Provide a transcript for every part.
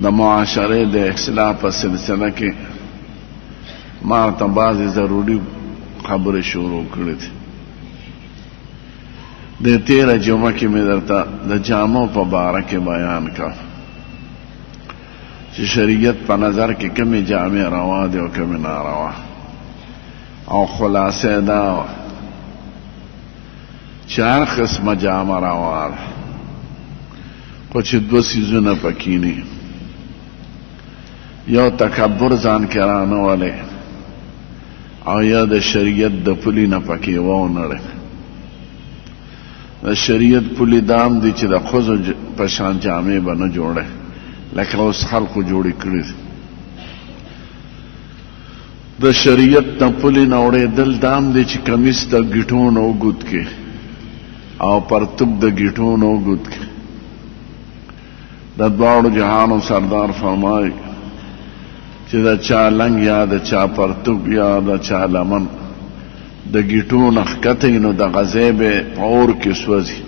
د معاشرې د اصلاح په سلسله کې ما ته بعضې ضروري خبرې شروع کړې دي. د تېره جمعه کې مې درته د جامو په باره کې بیان کړ چې شریعت په نظر کې کومې جامې روا دي او کومې ناروا، او خلاصه دا وه چې هر قسمه جامه روا ده، خو چې دوه څیزونه پکې نه، یو تکبر ځان کې رانهولی او یا د شریعت د پولي نه پکې وونړی. د شریعت پولي دام دی چې د ښځو په شان جامې به نه جوړی لکه اوس خلقو جوړې کړي دي. د شریعت نه پولي نه وړېدل دام دی چې کمیس د ګیټو نه اوږد کې او پرتوب د ګیټو نه اوږد کې. د دواړو جهانو سردار فرمایي چې د چا لنګ یا د چا پرتوب یا د چا لمن د ګیټو نه ښکته نو د غزې به په اور کې سوځي،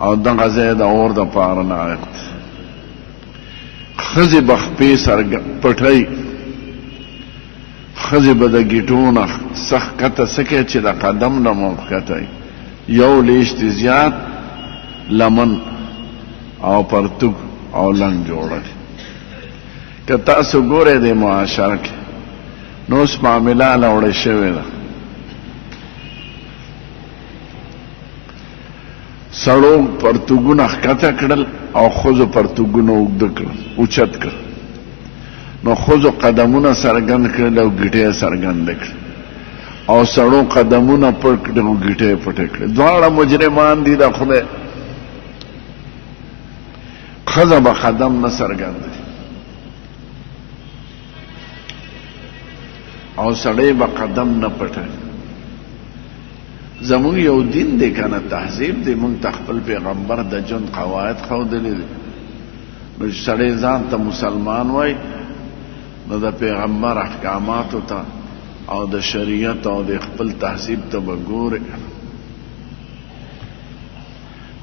او د غزې د اور د پاره لایق دی. ښځې به خپې پټوي، ښځې به د ګیټو نه څه ښکته څه کوي چې د قدم نه مو ښکته یو لیش دی زیات لمن او پرتوب او لنګ جوړوي. که تاسو ګورئ د معاشره کې نو اوس معامله لوړې شوې ده. سړو پرتوګونه ښکته کړل او ښځو پرتوګونه اوږده کړل، اوچت کړل، نو ښځو قدمونه څرګند کړل او ګیټې یې څرګندې کړل، او سړو قدمونه پټ کړل او ګیټې یې پټې کړې. دواړه مجرمان دي د خدای. ښځه به قدم نه څرګندوي او سړی به قدم نه پټوي. زمونږ یو دین دی که نه، تهذیب دی. مونږ ته خپل پیغمبر د ژوند قواعد ښودلي دي. نو چې سړی ځان ته مسلمان وای نو د پیغمبر احکاماتو ته او د شریعت او د خپل تهذیب ته به ګورې.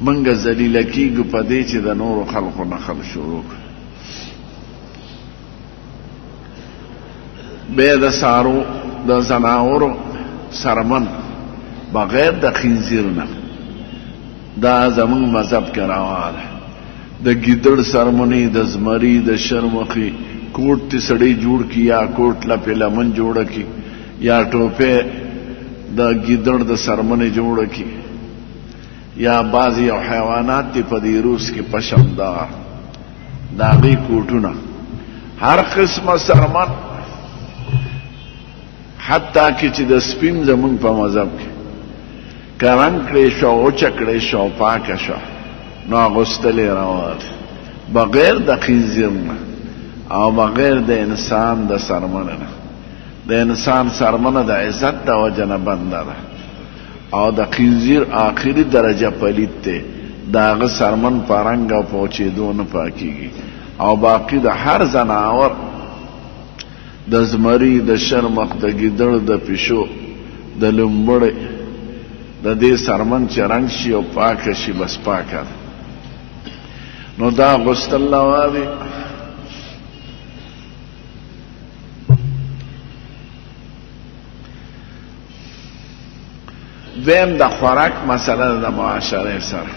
مونږ ذلیله کېږو په دې چې د نورو خلقو نقل شروع کړو. بیا د سارو د زناورو سرمن بغیر د خنزیر نه، دا زمونږ مذهب کې روا ده. د ګیدړ سرمنې، د زمري، د شرمخي کوټ تی سړی جوړ کی، یا کوټ لپې لمن جوړه کی، یا ټوپې د ګیدړ د سرمنې جوړه کی، یا بعضې یو حیوانات دي په دې روس کې پشمدار د هغې کوټونه، هر قسمه سرمن، حتی که چې د سپین زمونږ په مذهب کې که رنګ کړې شو، اوچه کړې شو، پاکه شو، نو اغوستل یې روا ده بغیر د خنزیر نه او بغیر د انسان د سرمنه نه. د انسان سرمنه د عزت د وجه نه بنده ده، او د خنزیر آخري درجه پلیت دی. د هغه سرمن په رنګ او په اوچېدو نه پاکېږي. او باقي د هر ځناور، د زمري، د شرمخ، د ګیدړ، د پیشو، د لومبړې، د دې سرمن چې رنګ شي او پاکه شي بس پاکه ده. نو دا غسل روا دي. دویم د خوراک مسله د معاشرې سره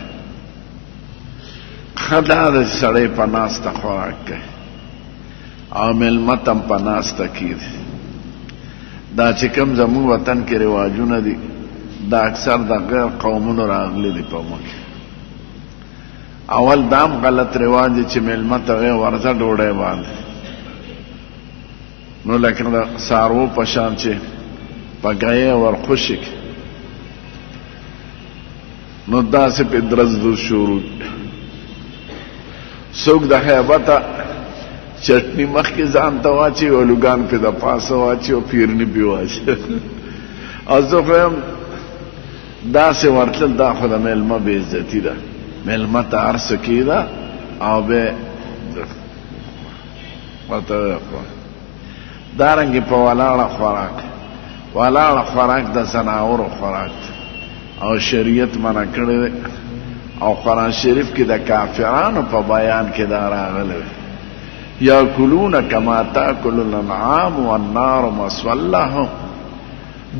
ښه دا ده چې سړی په ناسته خوراک کوي او مېلمه ته هم په ناسته کېږي. دا چې کوم زموږ وطن کې رواجونه دي دا اکثر د غیر قومونو راغلي دي په موږ کې. اول دا هم غلط رواج دی چې مېلمه ته ورځه ډوډۍ باندې، نو لکه د څاروو په شان چې په ګایې ورخوشي کړي، نو داسې پې درزدوز شروع څوک د خیبته چټني مخکې ځان ته واچي، الوګان پې د پاسه واچي او پیرني پې واچي. او زه خو یم داسې ورتلل دا خو د مېلمه بې عزتي ده. مېلمه ته هر څه کېده او بیا ورته دارنګې په ولاړه خوراک، ولاړه خوراک د زناورو خوراک او شریعت منع کړی دی. او قرآن شریف کې د کافرانو په بیان کې دا راغلی یاکلون کما تاکل الانعام والنار مثوی لهم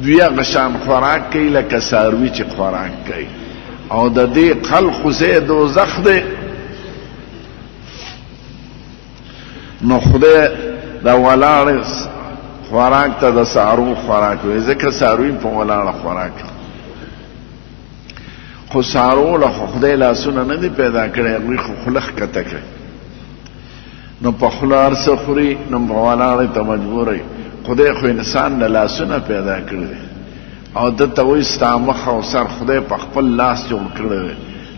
دوی هغه شان خوراک کوي لکه څاروي چې خوراک کوي او د دې خلقو ځای دوزخ دی نو خدای دا ولاړ خوراک ته د څاروو خوراک وي ځکه څاروي په ولاړه خوراک خو څاروو له خدای لاسونه نه دي پیدا کړی هغوی خو خوله ښکته کوي نو په خوله هر څه خوري نو په ولاړې ته مجبوروي خدای خو انسان له لاسونه پیدا کړی دی او دته وایي ستا مخ او سر خدای په خپل لاس جوړ کړی دی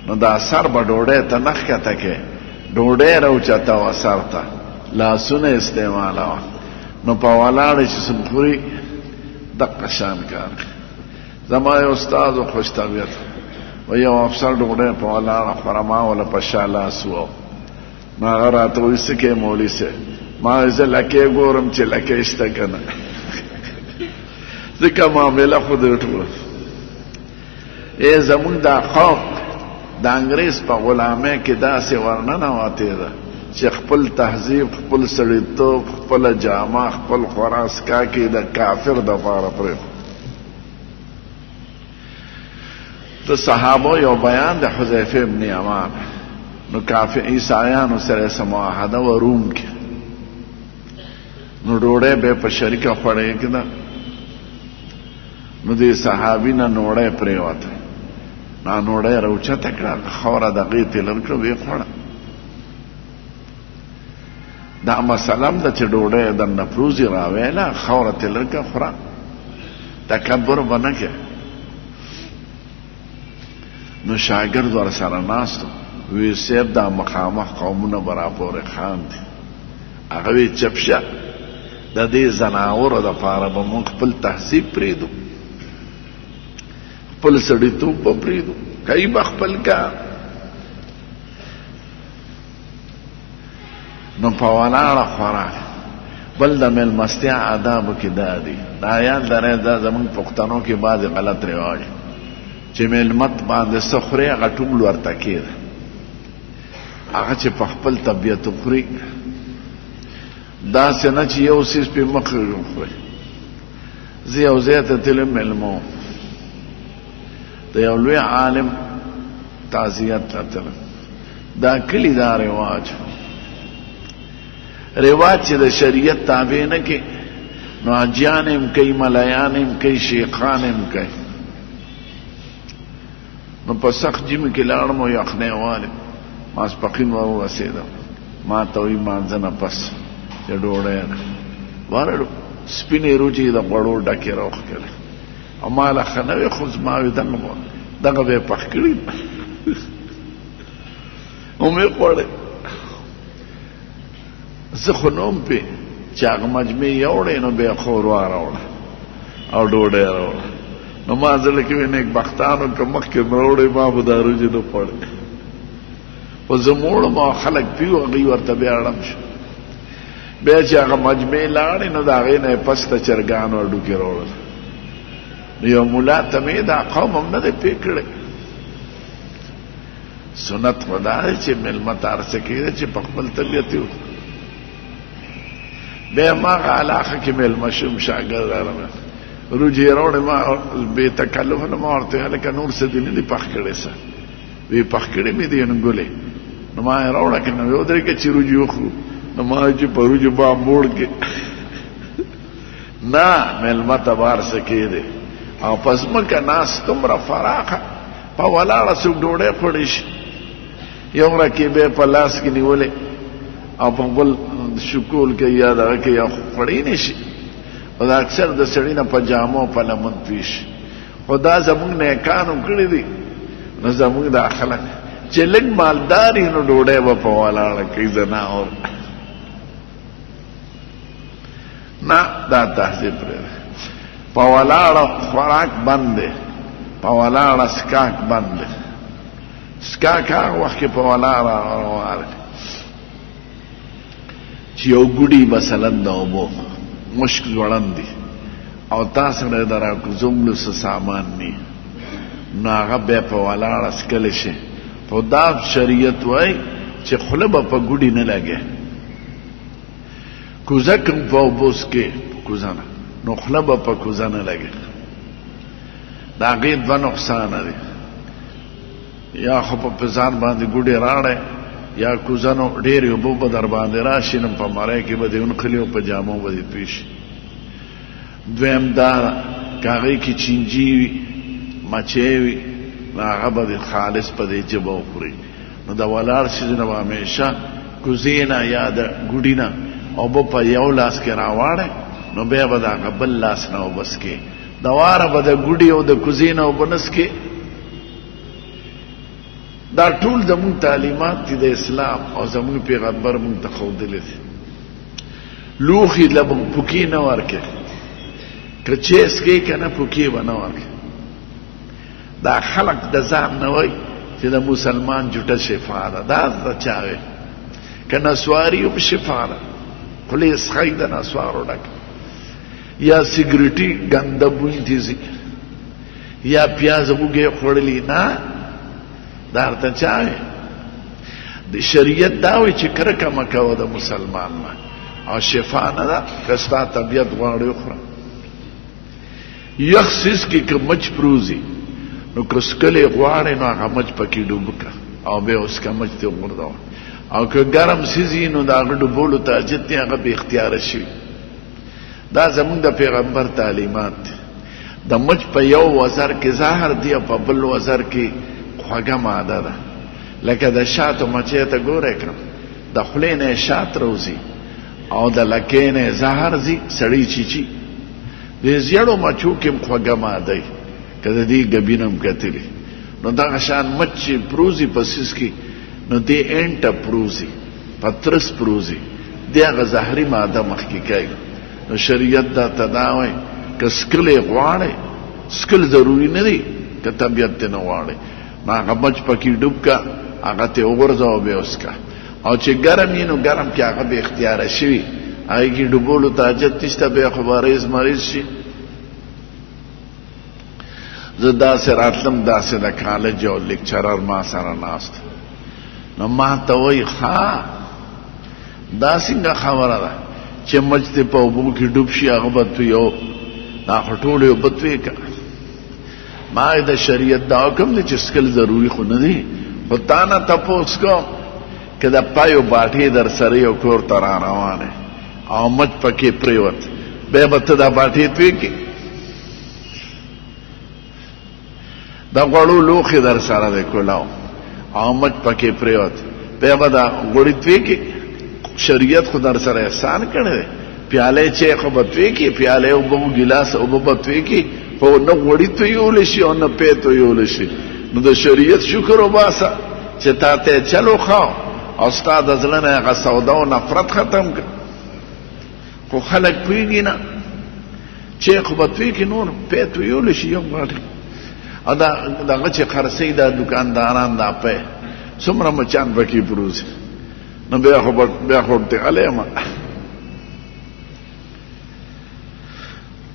نو دا سر به ډوډۍ ته نه ښکته کوي ډوډۍ راوچته وه سر ته لاسونه استعمالوه نو په ولاړې چې څه خوري دقه شان کار کوي زما یو استاد و خوش طبیعت و یو افسر ډوډۍ په ولاړه خوره ما وله په شا لاس وو نو هغه راته وایي څه کوې مولي صاحب ما زه لکې ګورم چې لکې شته که نه ځکه معامله خو د ټوله زمونږ دا قوم د انګریز په غلامۍ کې داسې ورننوتې ده چې خپل تهذیب خپل سړیتوب خپله جامه خپل خوراسکا کې د کافر دپاره پرېښود د صحابو یو بیان د حذیفه ابن یمان نو کافر عیسایانو سره څه معاهده وه روم کې نو ډوډۍ به په شریکه خوړی که ده نو دې صحابي نه نوړی پرېوته نو نوړی راوچته کړه خاوره د هغې تېلر کړه ویې خوړه دا مسله هم ده چې ډوډۍ درنه پروزي راویله خاوره تېلر کړه خوره تکبر به نه کوې نو شاګرد ورسره ناست وی صاحب دا مخامخ قومونه به راپورې خاندي هغه وی چپ شه د دې زناورو دپاره به موږ خپل تهذیب پرېږدو خپل سړیتوب به پرېږدو کوي به خپل کار نو په ولاړه خوراک بل د میلمستیا آدابو کې دا دي دا یاد لرئ دا زموږ پښتنو کې بعضې غلط رواج چې میلمت باندې څه خوري هغه ټول ورته کېده هغه چې په خپل طبیعت خوري داسې نه چې یو څیز پې مخ خوري زه یو ځای ته تلم میلمه وم د یو لوی عالم تعزیت ته تلم دا کلي دا رواج چې د شریعت تابع نه کې نو حاجیان هم کوي ملایان هم کوي شیخان هم کوي نو په سخت ژمي کې لاړم او یخنۍ والم ماسپښین ورسېدم ما ته وایي مانځه نه پس چې ډوډۍ ورړو سپینې روجې د غوړو ډکې راوښکلې او ما له ښه نه وې خو زما وې دغه به یې پخ کړي او مې خوړې زه خو نه وم پې چې هغه مجمع یوړې نو بیا ښوروا راوړه او ډوډۍ راوړه نو ما زړه کې وې نیکبختانو که مخکې مې راوړې ما به دا روجې نه خوړې خو زه موړم او خلک پیو هغوی ورته بیا اړم شو بیا چې هغه مجمع لاړې نو د هغې نه یې پس ته چرګان هډوکې راوړل نو یو ملا ته مې دا قوم هم نه دی پې کړی سنت خو دا دی چې مېلمه ته هر څه کېده چې په خپل طبیعت یې بیا ما هغه علاقه کې مېلمه شوم شاګرد رالم روجې راوړې ما بې تکلف نه ما ورته ویل هلکه نور څه دې نه دي پخ کړی څه وی پخ کړی مې دي نو ګلې نو ما یې راوړه که نه وی ودرېږه چې روجې وخورو نو ما چې په روجو با موړ کې نه مېلمه ته به هر څه کېدی او په ځمکه ناست دومره فراخه په ولاړه څوک ډوډۍ خوړی شي یو رکیبې په لاس کې نیولې او په بل شکول کې یا دغه کې یا خوړی نه شي او دا اکثر د سړي نه په جامو په لمن پیش خو دا زموږ نیکانو کړي دي نو زموږ دا خلک چې لږ مالدار نو ډوډۍ به په ولاړه کوي زناور نه دا تهذیب پرېږدي په ولاړه خوراک بند دی په ولاړه څښاک بند دی څښاک هغه وخت کې په ولاړه روان چې یو ګوډي مثلا د اوبو مشک ځوړند دي او تا سره د راکوزولو څه سامان نی نو هغه بیا په ولاړه څښلی شي په دا شریعت وای چې خوله به په ګوډي نه لګي کوزه کوم په اوبوس کې کوزه نه نو خوله به په کوزه نه لګي دا غي دوه نقصان دي یا خو په ځان باندې ګوډي راړې یا کوزانو ډېر یو په در باندې راشي نو په مړای کې به دې خلیو په جامو باندې پیش دویم دا کاغی کی چینجی وی مچی وی هغه به خالص په دې جبه وخوري نو دا ولاړ شي نو همیشه کوزینا یا د ګوډینا او په یو لاس کې راواړې نو بیا به دا بل لاس نه وبس کې دا واره به د ګوډي او د کوزینا وبنس کې دا ټول زموږ تعلیمات دي د اسلام او زموږ پیغمبر مونږ ته ښودلي دي لوښي له پوکي نه ورکې که چیس کې که نه پوکي به نه ورکې دا خلق د ځان نه وایي چې د مسلمان جوټه شفا ده دا د چا وی که نسواري هم شفا ده خولې څښئ د نسوارو ډک یا سګریټي ګنده بوی دي ځي یا پیاز وږې خوړلي نه دا ورته چا وی د شریعت دا وی چې کرکه مه کوه د مسلمان نه او شفا نه ده که ستا طبیعت غواړي وخوره یخ څیز کې که مچ پروزي نو که څکلی غواړې نو هغه مچ پکې ډوبه کړه او بیا اوسکه مچ ته وغورځوه او که ګرم څیز وي نو د هغه ډوبولو ته حاجت دی هغه بې اختیاره شوي دا زموږ د پیغمبر تعلیمات دي د مچ په یو وزر کې زهر دی او په بل وزر کې خوږه ماده ده لکه د شاتو مچۍ ته ګوره کړم د خولې نه شات روزي او د لکې نه زهر ځي سړی چیچي د زیړو مچو کې هم خوږه ماده وي که د دې ګبین هم کتلي نو دغه شان مچ چې پروزي په سیس کې نو دې انټه پروزي پترس پروزي دې هغه زهري ماده مخکې کوي نو شریعت دا تداوی که سکلی غواړی سکل ضروری نه دی که طبیعت تی نه غواړی نو هغه مچ پکې ډوب کا هغه ته وغورځوه بیا وسکه او چې ګرم وي نو ګرم کې هغه بې اختیاره شوي هغې کې ډوبولو ته حاجت نشته بیا خو به مریض شي زه داسې راتلم داسې د کالج او لیکچرر ما سره ناست نو ما ته وایي ښه دا څنګه خبره ده چې مچ دې په اوبو کې ډوب شي هغه به تویو دا خو ټول یو به توی که ما د شریعت دا حکم دی چې سکل ضروري خو نه دی خو تا نه تپوس کوم که د پایو باټې در سره یو کور ته را روانې او مچ پکې پرېوت بیا به ته دا باټې توی کې دا غوړو لوښي در سره دی کولاو او مچ پکې پرېوت بیا به دا غوړي توی کې شریعت خو در سره احسان کړی دی پیالې چې خو به توی کې پیالې اوبه ګیلاس اوبه به توی کې خو نه غوړي تویولی شي او نه پی تویولی شي نو د شریعت شکر وباسه چې تا ته چلو خواو او ستا د زړه نه هغه سودا او نفرت ختم کړه خو خلک پوهېږي نه چې خو به توی کې نور پی تویولی شي یو غاټې او دغه چې خرڅوي دا دکانداران دا پی څومره مچان پکې پروزي نو بیا خو ورته غلی یم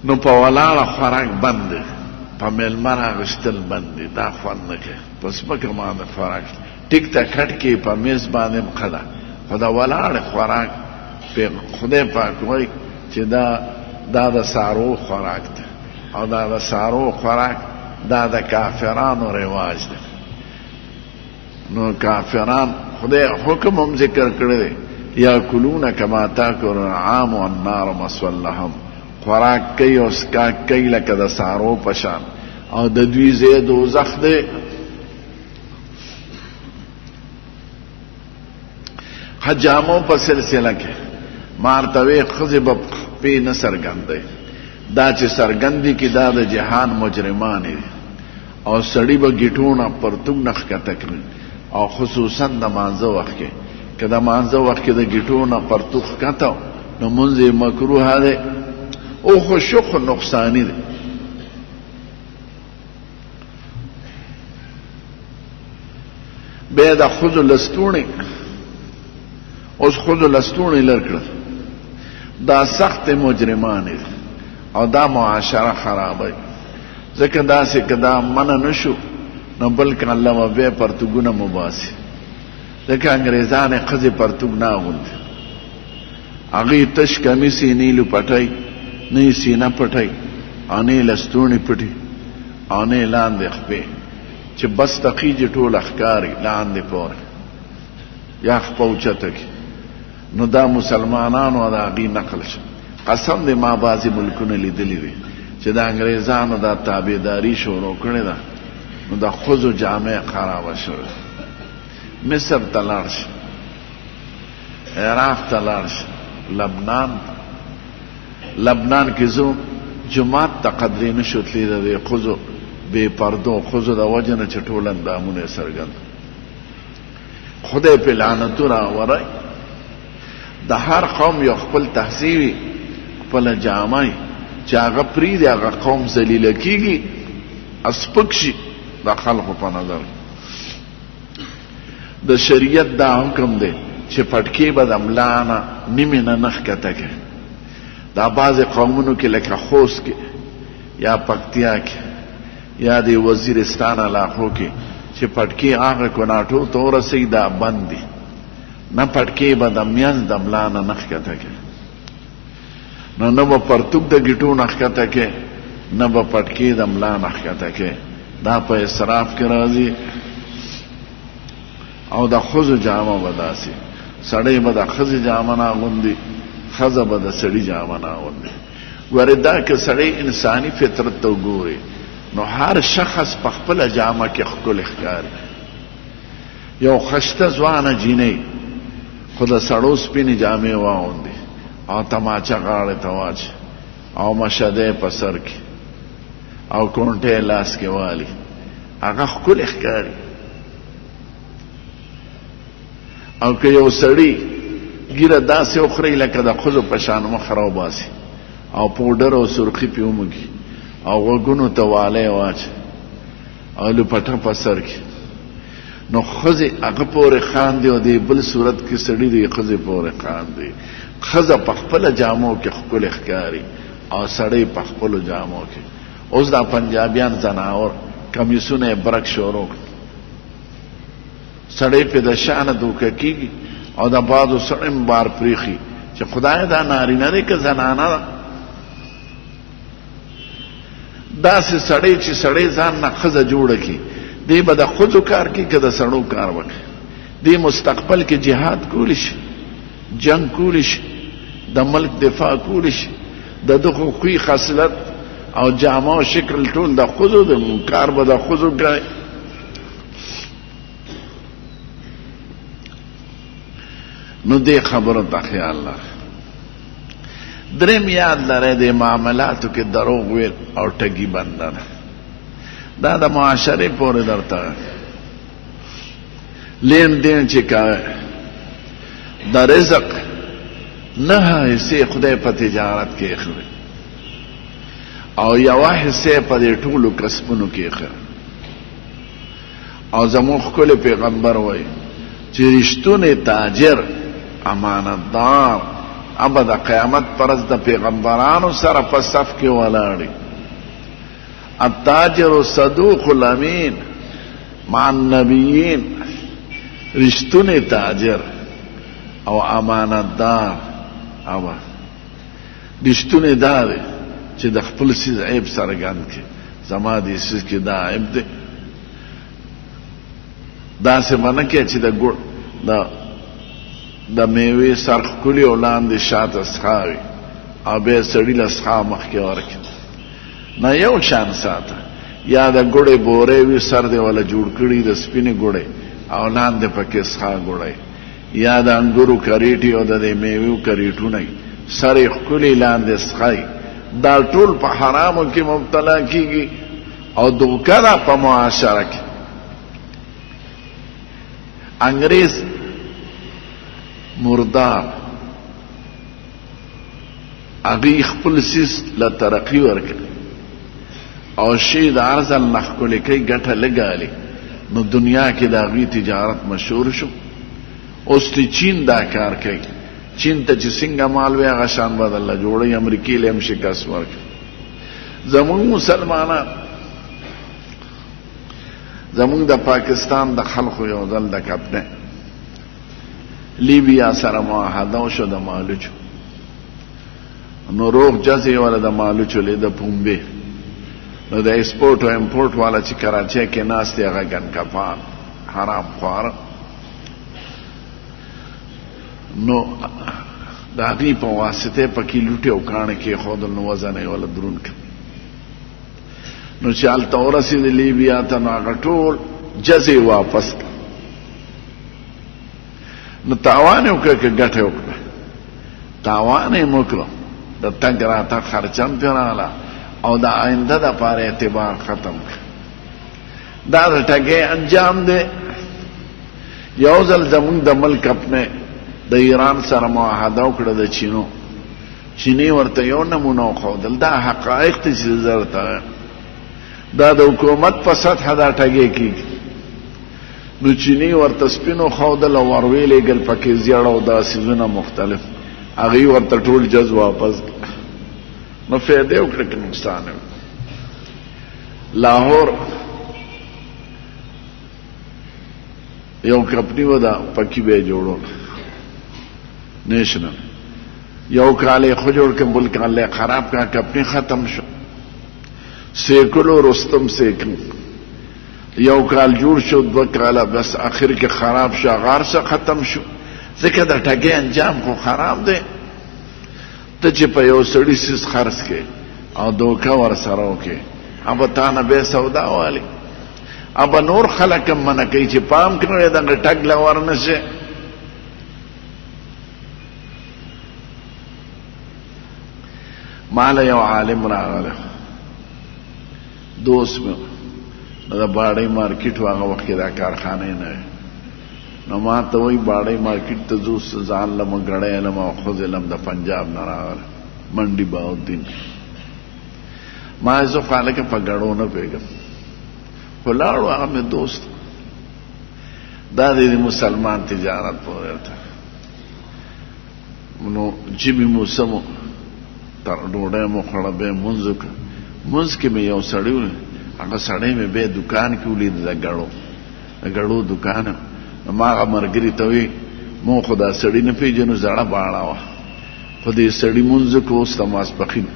نو په ولاړه خوراک بند دی په میلمه راغوښتل بند دی دا خوند نه کوي په سپکه باندې خوراک ټیک ته کټ کې په میز باندې هم ښه ده خو دا ولاړې خوراک خدای پاک وایي چې دا د سارو خوراک دی او دا د سارو خوراک دا د کافرانو رواج دی نو کافران خدای حکم هم ذکر کړی دی یاکلون کما تاکل الانعام والنار مثوی لهم خوراک کوي او څښاک کوي لکه د سارو په شان او د دوی ځای دوزخ دی حجامو په سلسله کې ما ورته ویې ښځې به پې نه څرګندوي دا چې څرګندي کې دا د جهان مجرمانې دي او سړي به ګیټونه پرتوګ نه ښکته کړي او خصوصا د مانځه وخت کې که د مانځه وخت کې د ګیټونه پرتوګ ښکته نو مونځ یې مکروه دی او خو شخ نقصانی دی بیا د ښځو لستوڼې اوس ښځو لستوڼې لر کړل دا سخت مجرمانې دي او دا معاشره خرابوي ځکه داسې که دا منع نه شو نو بلکې الله به بیا پرتوګونه مباسي ځکه انګریزان یې ښځې پرتوګ نه اغوندي هغوی تش کمیس یې نه یې لوپټی نه یې سینه پټی او نه یې لستوڼي پټي او نه یې لاندې خپې چې بس تقیجې ټوله ښکاري لاندې پورې یا خپه اوچته کړي نو دا مسلمانانو د هغوی نقل شو قسم دی ما بعضې ملکونه لیدلي دي چې د انګریزانو دا تابعداري شروع کړې ده نو د ښځو جامې خرابه شوې مصر ته لاړ شي عراق ته لاړ شي لبنان کې زو جماعت ته قدرې نه شو تللی د دې ښځو بې پردو ښځو د وجه نه چې ټول اندامونه یې څرګند خدای پې لعنتو راوری د هر قوم یو خپل تهذیب خپله جامه چې هغه پرېږدي هغه قوم ذلیله کېږي اسپک شي د خلقو په نظر د شریعت دا حکم دی چې پټکې به د ملا نه نیمې نه نه ښکته کړي دا بعضې قومونو کې لکه خوست کې یا پکتیا کې یا د وزیرستان علاقو کې چې پټکې هغه کناټو ته ورسوي دا بند دي نه پټکې به د میانځ د ملا نه نه ښکته کړي نو نه به پرتوګ د ګیټو نه ښکته کړي نه به پټکې د ملا نه ښکته کړي دا په اسراف کې راځي او د ښځو جامه به داسې سړی به د ښځې جامه نه اغوندي ښځه به د سړي جامه نه اغوندي ورې دا که سړی انساني فطرت ته وګوري نو هر شخص په خپله جامه کې ښکلی ښکاري یو خشته ځوانه جینۍ خو د سړو سپینې جامې واغوندي او تماچه غاړې ته واچي او مشدی په سر کې او کونټې لاس کې والي هغه ښکلی ښکاري او که یو سړي ګیره داسې وخوري لکه د ښځو په شان مخ راوباسي او پوډر او سرخي پې ومږي او غوږونو ته والی واچي او لوپټه په سر کې نو ښځې هغه پورې خاندي او د بل صورت کې سړي د ښځې پورې خاندي ښځه په خپله جامو کې ښکلې ښکاري او سړی په خپلو جامو کې اوس دا پنجابیان زناور کمیسونه یې برک شروع کړي سړی پې د شانه دوکه کېږي او د بعضو سړی م بار پرېښي چې خدای دا نارینه دی که زنانه ده داسې سړی چې سړی ځان نه ښځه جوړه کړي دی به د ښځو کار کوي که د سړو کار وکړي دی مستقبل کې جهاد کولی شي جنگ کولی شي د ملک دفاع کولی شي د دغو خوی خصلت او جامه او شکل ټول د ښځو د کار به د ښځو کوي نو دې خبرو ته خیال لره دریم یاد لرئ د معاملاتو کې دروغ ویل او ټګي بنده ده دا د معاشرې پورې درته لین دین چې کوي د رزق نه حصې خدای په تجارت کې اخلي او یوه حصې په دې ټولو کسبونو کې اخلي او زموږ ښکلی پیغمبر وایي چې رښتونی تاجر امانتدار ابا د قیامت پرز د پیغمبرانو سره په صف کې ولاړي التاجر صدوق الامین مع النبیین رښتونی تاجر او امانتدار ابا رښتونی دا دی چې د خپل څیز عیب څرګند کړي زما دې څیز کې دا عیب دی داسې به نه کوي چې د میوې سر ښکلي او لاندې شاته سخا وي او بیا سړي له سخا مخکې ورکړي نه یو شان ساته یا د ګوړې بورې وي سر دې وله جوړ کړي د سپینې ګوړې او لاندې پکې سخا ګوړی یا د انګورو کریټي او د دې میوې کریټونه سر یې ښکلي لاندې سخی دا ټول په حرامو کې مبتلا کېږي او دوکه ده په معاشره کې انګریز مردار هغوی خپل سیس له ترقي ورکړي او شی د عرض الله ښکلی کوي ګټه لږه نو دنیا کې د هغوی تجارت مشهور شو اوس چې چین دا کار کوي چین ته چې څنګه مال وي هغه شان به درله جوړوي امریکې له هم شکست ورکړي زموږ مسلمانان زمونږ د پاکستان د خلکو یو ځل د کپنه لیبیا سره معاهده وشو د مالوچو، نو روغ جزې والا د مالوچو لې د پومبې، نو د ایکسپورټ او امپورټ والا چې کراچۍ کې ناست دی هغه ګنکفان حرام خوار، نو د هغې په واسطې پکې لوټې او کاڼې کېښودل، نو وزن یې ولا درون کړ. نو چې هلته ورسېد لیبیا ته، نو هغه ټول جزې واپس کړ. نو تاوان یې وکړه که ګټه یې وکړه؟ تاوان یې وکړه، د تګ راتګ خرچه هم پرې راغله او د آینده دپاره اعتبار ختم کړه. دا د ټګۍ انجام دی. یو ځل زمونږ د ملک اپنے د ایران سره معاهده وکړه د چینو، چینی ورته یو نمونه وښودل، دا حقایق دي چې زه درته دا د حکومت په سطحه دا ټګۍ کېږي. نو چینی ورته سپین وښودل او ور ویې لېږل پکې زیړ او دا څیزونه مختلف، هغوی ورته ټول جز واپس کړه. نو فایده یې وکړه که نقصان یې وکړه؟ لاهور یو کمپنی و دا پکی به جوړول نیشنل، یو کال یې خو جوړ کړ، بل کال یې خراب کړ، کمپنی ختم شو. سیکلو رستم سیکل یو کال جوړ شو، دو کاله بس آخر کې خراب شو، غار څه ختم شو. ځکه د ټګۍ انجام خو خراب دی. ته چې په یو سړي څیز خرڅ کړې او دوکه ورسره وکړې، ابه تا نه بیا سودا والي، ابه نور خلک هم منع کوي چې پام کړی دغه ټګ له ورنه شي. ماله یو عالم راغلی، دوست مې د باډۍ مارکیټ و، هغه وخت کې دا کارخانې نه وې. نو ما ته وایي باډۍ مارکیټ ته ځو، ځان لمه ګړی لم او ښځې لم، د پنجاب نه راغلی منډي بهاالدین. ما یې زه خو هلکه په ګړو نه پوهېږم، خو لاړو، هغه مې دوست، دا دی د مسلمان تجارت پورې ورته. نو جیبې مو سمو، تر ډوډۍ مو خوړه، بیا یې مونځ وکړه. مونځ کې مې یو سړی ولید، هغه سړی مې بیا دوکان کې ولید، د ګړو دوکان. ما هغه ملګري ته وایي مونږ خو دا سړي نه پېژنو، زړه باړه وه، خو دې سړي مونځ وکړو، اوس ته ماسپښین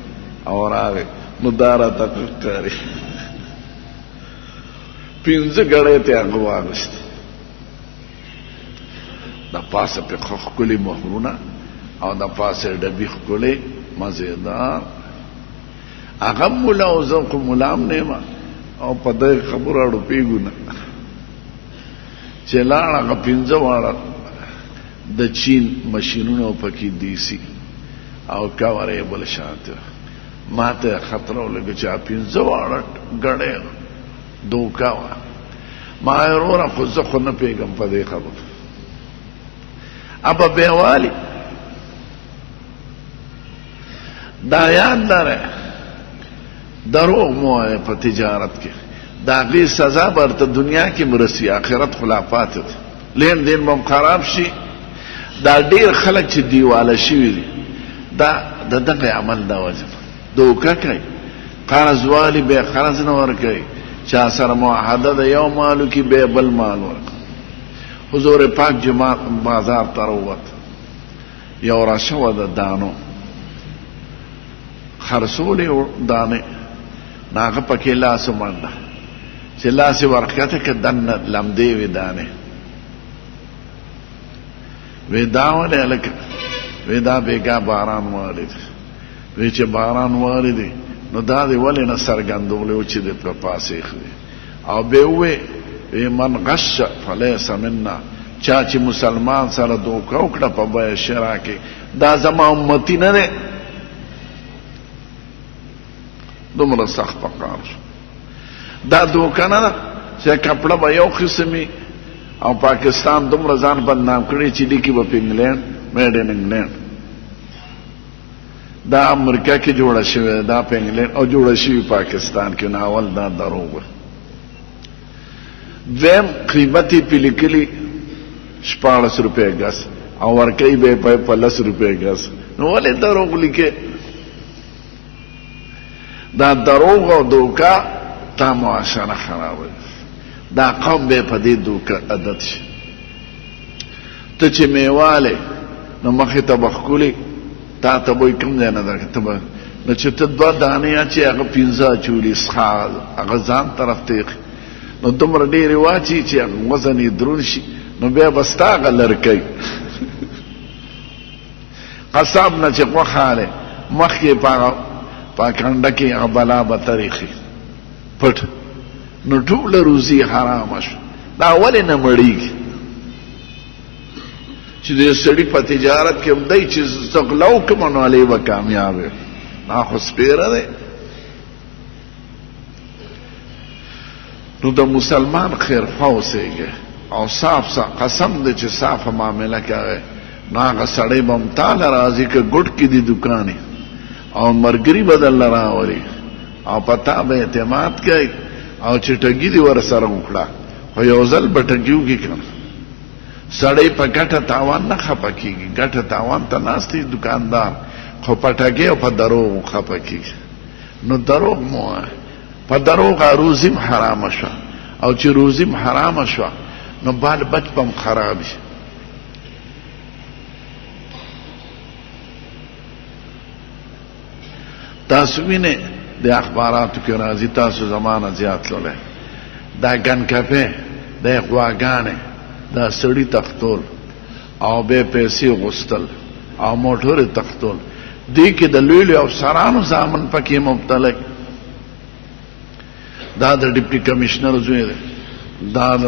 او راغی. نو دا راته ښکاري 5 ګړۍ ته هغه واغېستې، د پاسه پې ښکلي مهرونه او د پاسه یې ډبي ښکلې مزېدار. هغه مولا او زه خو مولا هم نه یم او په دغې خبرو اړو پوهېږو نه. چې لاړ هغه 5 واړه د چین مشینونه پکې دیسي او کور یې بل شاته. ما ته خطره ولګه چې 5 واړه ګړۍ دوکه وه. ما یې وروره خو زه خو نه پوهېږم په دې خبرو. ابه بیوالي دا یاد لرئ، دروغ مو وایه په تجارت کې، د هغې سزا به ورته دنیا کې مرسي، آخرت خو لا پاتې دی، لین دین به هم خراب شي. دا ډېر خلک چې دیواله شوي دي، دا د دغه عمل د وجه دوکه کوي، قرض والي بیا قرض نه ورکوي، چا سره معاهده د یو مالو کې بیا بل مال ورکوي. حضور پاک جماعت بازار ته راووت، یو راشوه د دانو خرڅولې دانې، نو هغه پکې لاس ومنډه، چې لاس یې ورښکته کړه، دننه لمدې وې دانې. وی دا ولې هلکه؟ وی دا بېګا باران واري دی. وی چې باران واري دی نو دا دې ولې نه څرګندولی و چې دې په پاسې ایښی. او بیا ووی من غش فلیس منا، چا چې مسلمان سره دوکه وکړه په بیه شرا کې، دا زما امتي نه دی. دومره سخت په کار شو. دا دوکه نه ده چې کپړه به یو قسمي او پاکستان دومره ځان بدنام کړی چې لیکي به په انګلینډ، میډ ان انګلینډ. دا امریکا کې جوړه شوې ده، دا په انګلینډ او جوړه شوې پاکستان کې. ناول دا دروغ و. دویم قیمت یې پې لیکلي 14 روپۍ ګز او ورکوي به یې په 10 روپۍ ګز. نو ولې دروغ لیکې؟ دا دروغ او دوکه تا معاشره خرابوي. دا قوم به په دې دوکه عادت شي. ته چې میواله نو مخې ته بخکولي تا ته به کوم ځای نه درکې ته به نو چې ته دوه دانې اچې هغه پنځه اچولي څښا هغه ځان طرف ته یې نو دومره ډېرې واچي چې هغه وزن یې دروند شي نو بیا به ستا هغه لرکوي. قصاب نه چې غوښه الی مخکې په کنډه کې هغه بلا به تریخي پټ نو ټوله روزي حرامه شوه. دا ولې نه مړېږي چې د سړي په تجارت کې هم دی چې زه غلا وکړم نو هلې به کامیاب یم. دا خو سپېره دی. نو د مسلمان خیرخوا اوسېږي او صاف قسم دی چې صافه معامله کوئ نو هغه سړی به هم تاله راځي که ګوټ کې دي دوکانې او ملګري به درله راولي او په تا به اعتماد کوي او چې ټګي دي ورسره وکړه خو یو ځل به ټګي وکړي که نه سړی په ګټه تاوان نه خفه کېږي. ګټه تاوان ته ناست دی دوکاندار خو په ټګۍ او په دروغو خفه کېږي. نو دروغ مه وایه. په دروغ روزي م حرامه شوه او چې روزي م حرامه شوه نو بال بچ به م خراب شي. تاسو وینئ د اخباراتو کې راځي تاسو زمانه زیات لولئ دا ګنکپې د غواګانې دا سړي تختول او بیا پیسې غوښتل او موټرې تختول دې کې د لوی لوی افسرانو زامن پکې مبتلا دا د ډیپټي کمشنر زوی دی دا د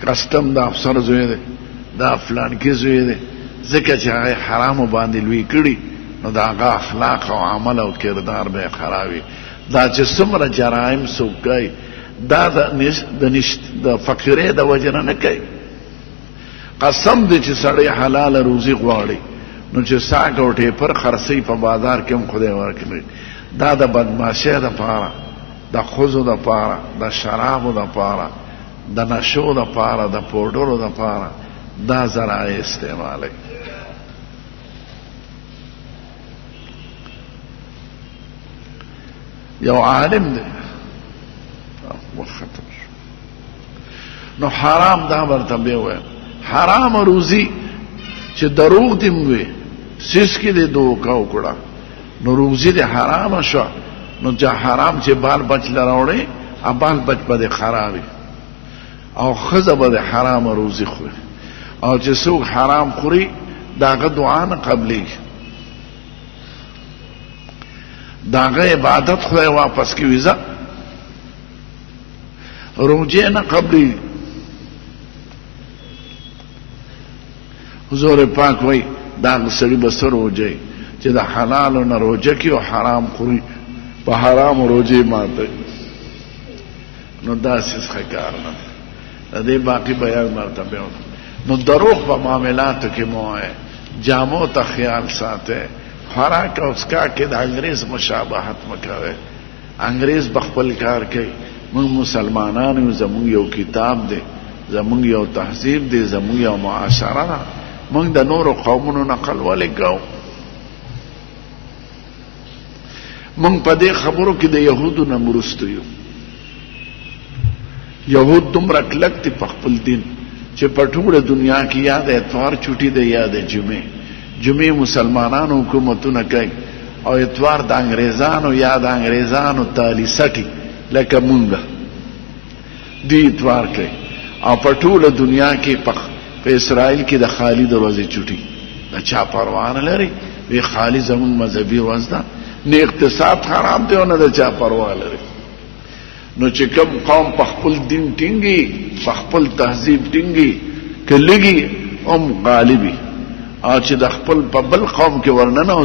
کسټم د افسر زوی دی دا فلانکي زوی دی ځکه چې هغه حرامو باندې لوی کړي نو د هغه اخلاق او عمل او کردار به یې خرابوي. دا چې څومره جرایم څوک کوي دا د فقیرۍ د وجې نه کوي. قسم دی چې سړی حلاله روزي غواړي نو چې ساګ او ټیپر خرڅوي په بازار کې هم خدای ورکړي. دا د بدماشۍ دپاره د ښځو دپاره د شرابو دپاره د نشو دپاره د پوډرو دپاره دا ذرایع استعمالوي. یو عالم دی نو حرام دا ورته بیا وایم حرام روزي چې دروغ دې م وي سیس کې دې دوکه وکړه نو روزي دې حرامه شوه نو چې حرام چې بال بچ له راوړې بال بچ به دې خرابي او ښځه به دې حرامه روزي خوري او چې څوک حرام خوري د هغه دعا نه قبلېږي د هغه عبادت خدای واپس کوي. ځه روجې نه قبلېږي. حضور پاک وایي دا هغه سړي به څه روجې چې د حلالو نه روجه کوي او حرام خوري په حرامو روجې ماتوي نو داسې څه کار نه دی. د دې باقي بیان مرتبه نو دروغ په معاملاتو کې مه وایئ. جامو ته خیال ساتئ. خوراک او څښاک کې د انګریز مشابهت مه کوئ. انګریز به خپل کار کوي. موږ مسلمانان یو زموږ یو کتاب دی زموږ یو تهذیب دی زموږ یو معاشره ده. موږ د نورو قومونو نقل ولې کوو؟ موږ په دې خبرو کې د یهودو نه وروسته یو. یهود دومره کلک دي په خپل دین چې په ټوله دنیا کې یا د اتوار چوټي ده یا د جمعې مسلمانانو حکومتونه کوي او اتوار د انګریزانو یا د انګریزانو تالی سټي لکه مونږ دی اتوار کوي او په ټوله دنیا کې په اسرائیل کې د خالد ورځې چوټي د چا پروا نه لري. وی خالد زموږ مذهبي ورځ ده نه اقتصاد خراب دی او نه د چا پروا لري. نو چې کوم قوم په خپل دین ټینګي په خپل تهذیب ټینګي که لږي هم غالبي او چې د خپل په بل قوم کې ورننه